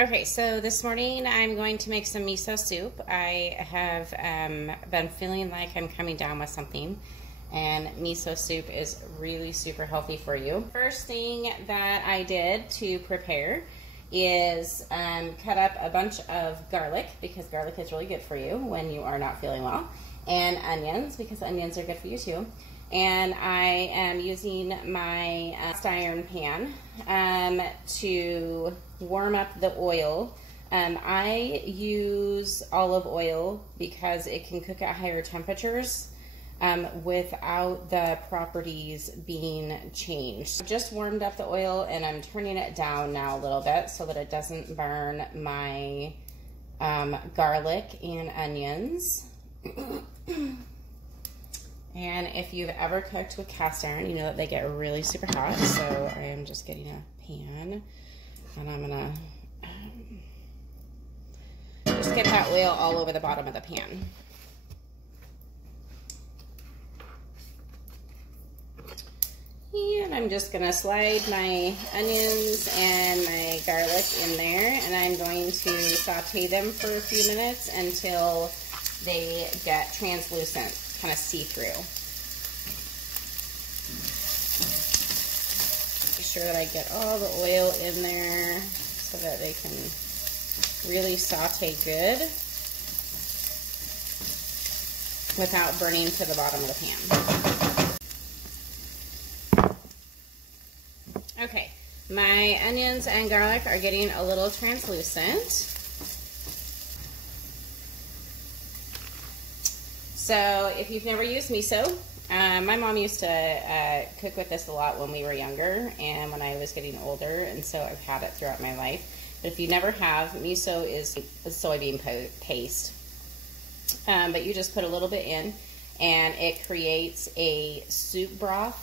Okay, so this morning I'm going to make some miso soup. I have been feeling like I'm coming down with something, and miso soup is really super healthy for you. First thing that I did to prepare is cut up a bunch of garlic, because garlic is really good for you when you are not feeling well, and onions, because onions are good for you too. And I am using my cast iron pan to warm up the oil. I use olive oil because it can cook at higher temperatures without the properties being changed. I've just warmed up the oil and I'm turning it down now a little bit so that it doesn't burn my garlic and onions. And if you've ever cooked with cast iron, you know that they get really super hot. So I am just getting a pan, and I'm gonna just get that oil all over the bottom of the pan. And I'm just gonna slide my onions and my garlic in there, and I'm going to saute them for a few minutes until they get translucent, kind of see-through. Make sure that I get all the oil in there so that they can really saute good without burning to the bottom of the pan. Okay, my onions and garlic are getting a little translucent. So if you've never used miso, my mom used to cook with this a lot when we were younger and when I was getting older, and so I've had it throughout my life. But if you never have, miso is a soybean paste. But you just put a little bit in and it creates a soup broth.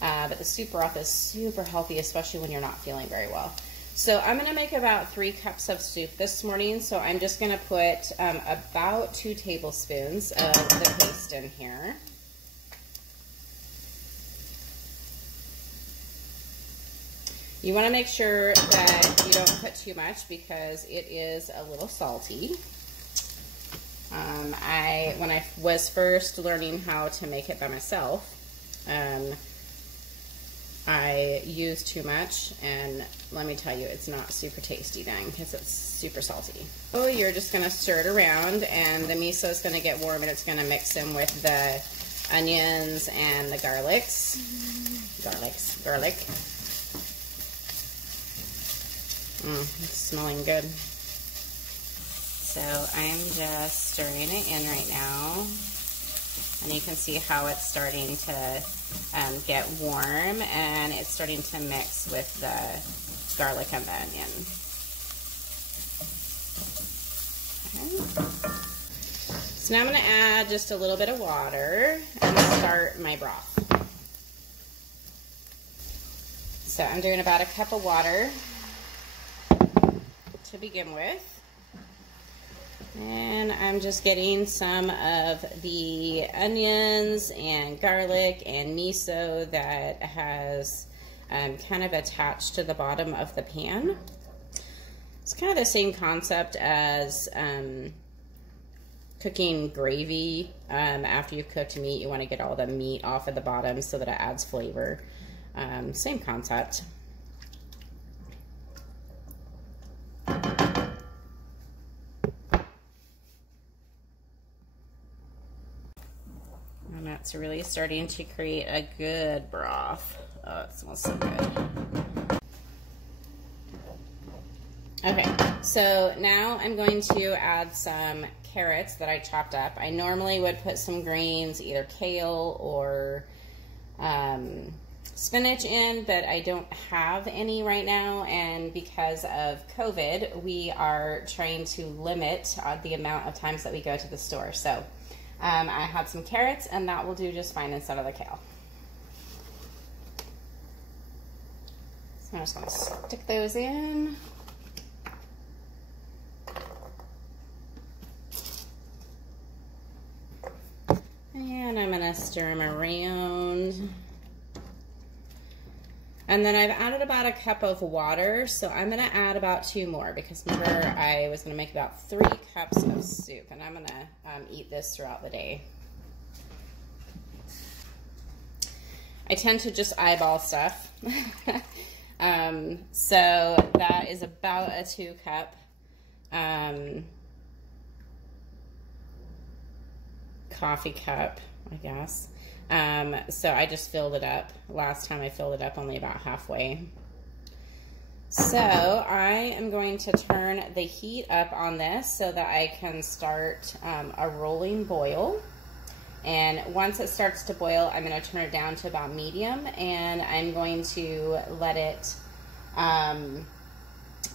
But the soup broth is super healthy, especially when you're not feeling very well. So I'm going to make about 3 cups of soup this morning. So I'm just going to put about 2 tablespoons of the paste in here. You want to make sure that you don't put too much because it is a little salty. When I was first learning how to make it by myself, I used too much, and let me tell you, it's not super tasty then because it's super salty. So you're just going to stir it around, and the miso is going to get warm, and it's going to mix in with the onions and the garlic. It's smelling good. So I'm just stirring it in right now. And you can see how it's starting to get warm, and it's starting to mix with the garlic and the onion. Okay. So now I'm going to add just a little bit of water and start my broth. So I'm doing about a cup of water to begin with. And I'm just getting some of the onions and garlic and miso that has kind of attached to the bottom of the pan. It's kind of the same concept as cooking gravy. After you've cooked meat, you want to get all the meat off of the bottom so that it adds flavor. Same concept. And that's really starting to create a good broth. Oh, it smells so good. Okay, so now I'm going to add some carrots that I chopped up. I normally would put some greens, either kale or spinach in, but I don't have any right now, and because of COVID, we are trying to limit the amount of times that we go to the store. So I had some carrots, and that will do just fine instead of the kale. So I'm just going to stick those in. And I'm going to stir them around. And then I've added about a cup of water, so I'm gonna add about 2 more because remember I was gonna make about 3 cups of soup, and I'm gonna eat this throughout the day. I tend to just eyeball stuff. So that is about a 2 cup coffee cup, I guess. So I just filled it up. Last time I filled it up only about halfway. So I am going to turn the heat up on this so that I can start a rolling boil. And once it starts to boil, I'm going to turn it down to about medium, and I'm going to let it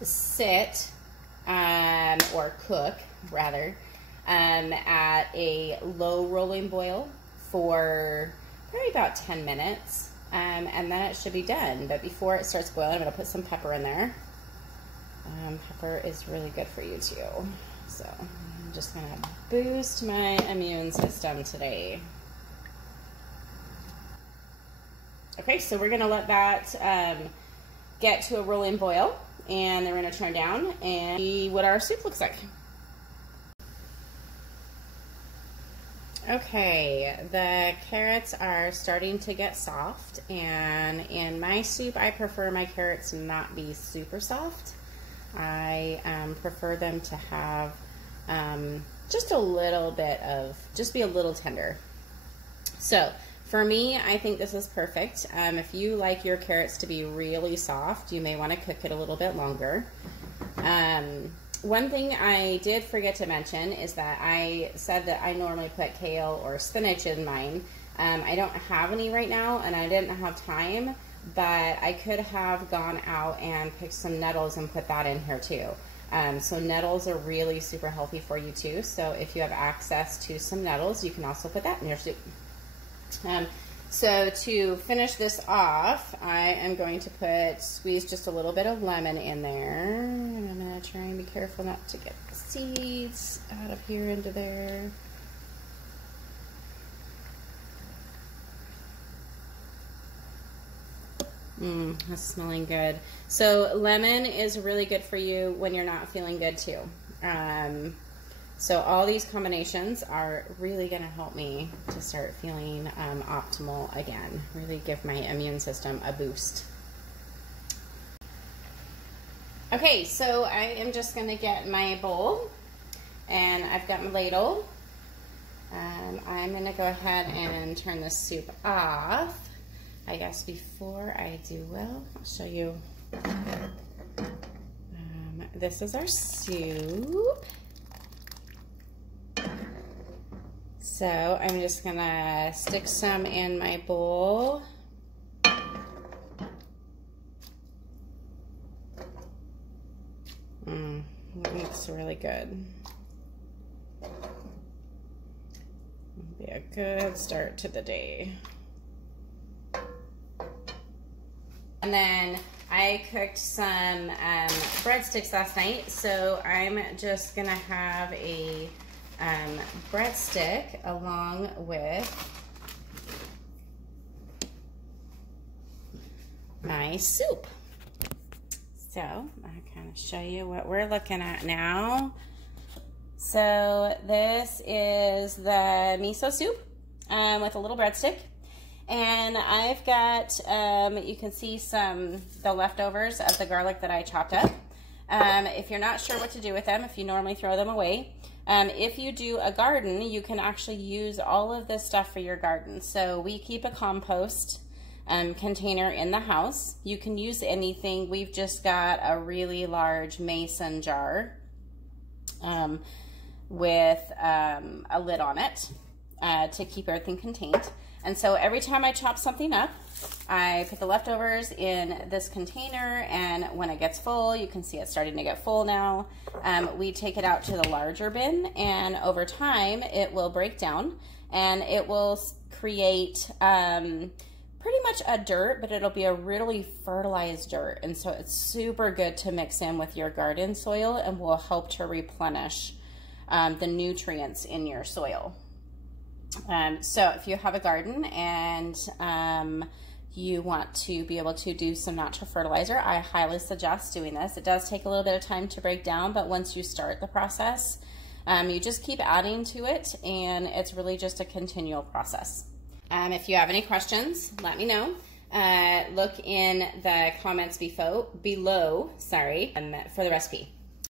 sit or cook rather at a low rolling boil for probably about 10 minutes, and then it should be done. But before it starts boiling, I'm going to put some pepper in there. Pepper is really good for you too. So I'm just going to boost my immune system today. Okay, so we're going to let that get to a rolling boil, and then we're going to turn down and see what our soup looks like. Okay, the carrots are starting to get soft, and in my soup I prefer my carrots not be super soft. I prefer them to have just a little bit of, just be a little tender. So for me, I think this is perfect. If you like your carrots to be really soft, you may want to cook it a little bit longer. One thing I did forget to mention is that I said that I normally put kale or spinach in mine. I don't have any right now, and I didn't have time, but I could have gone out and picked some nettles and put that in here too. So nettles are really super healthy for you too. So if you have access to some nettles, you can also put that in your soup. So to finish this off, I am going to squeeze just a little bit of lemon in there. And I'm going to try and be careful not to get the seeds out of here into there. That's smelling good. So lemon is really good for you when you're not feeling good too. So all these combinations are really going to help me to start feeling optimal again. Really give my immune system a boost. Okay, so I am just going to get my bowl, and I've got my ladle. I'm going to go ahead and turn the soup off. I guess before I do, well, I'll show you. This is our soup. So I'm just gonna stick some in my bowl. It looks really good. It'll be a good start to the day. And then I cooked some breadsticks last night, so I'm just gonna have a breadstick along with my soup. So I'll kind of show you what we're looking at now. So this is the miso soup with a little breadstick. And I've got, you can see the leftovers of the garlic that I chopped up. If you're not sure what to do with them, if you normally throw them away, if you do a garden, you can actually use all of this stuff for your garden. So we keep a compost container in the house. You can use anything. We've just got a really large mason jar with a lid on it to keep everything contained. And so every time I chop something up, I put the leftovers in this container, and when it gets full, you can see it's starting to get full now, we take it out to the larger bin, and over time it will break down and it will create pretty much a dirt, but it'll be a really fertilized dirt, and so it's super good to mix in with your garden soil and will help to replenish the nutrients in your soil. So if you have a garden and you want to be able to do some natural fertilizer, I highly suggest doing this. It does take a little bit of time to break down, but once you start the process, you just keep adding to it, and it's really just a continual process. If you have any questions, let me know. Look in the comments below for the recipe.